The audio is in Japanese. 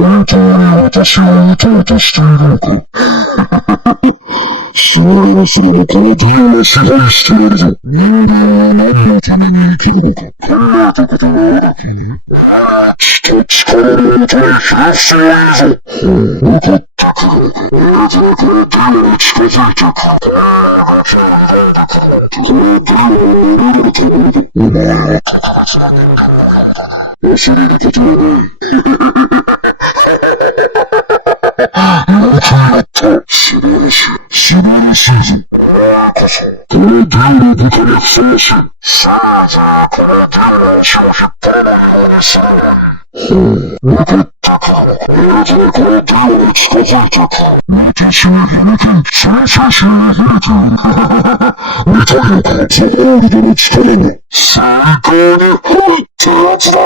本当に私を撃とうとしているのか。それはそれでこの体を支配しているぞ。人間は何のために生きるのか。考えたことがある君。血と力のもとに広しているぞ。分かったか。なぜこの体に近づいたか。お前が手を奪いでくるなんて。この体を守れると思うぞ。お前は特別な人間のようだね。恐れることはない。素晴らしい。素晴らしいぞ。お前こそ、この体のことにふさわしい。さあじゃあ、この体の血を引っ張らないようにするが。わかったか。なぜこの体に近づいたか。私はやめて、その写真を入れた。見たのか、そのオールドの力が。最高に入ったやつだ。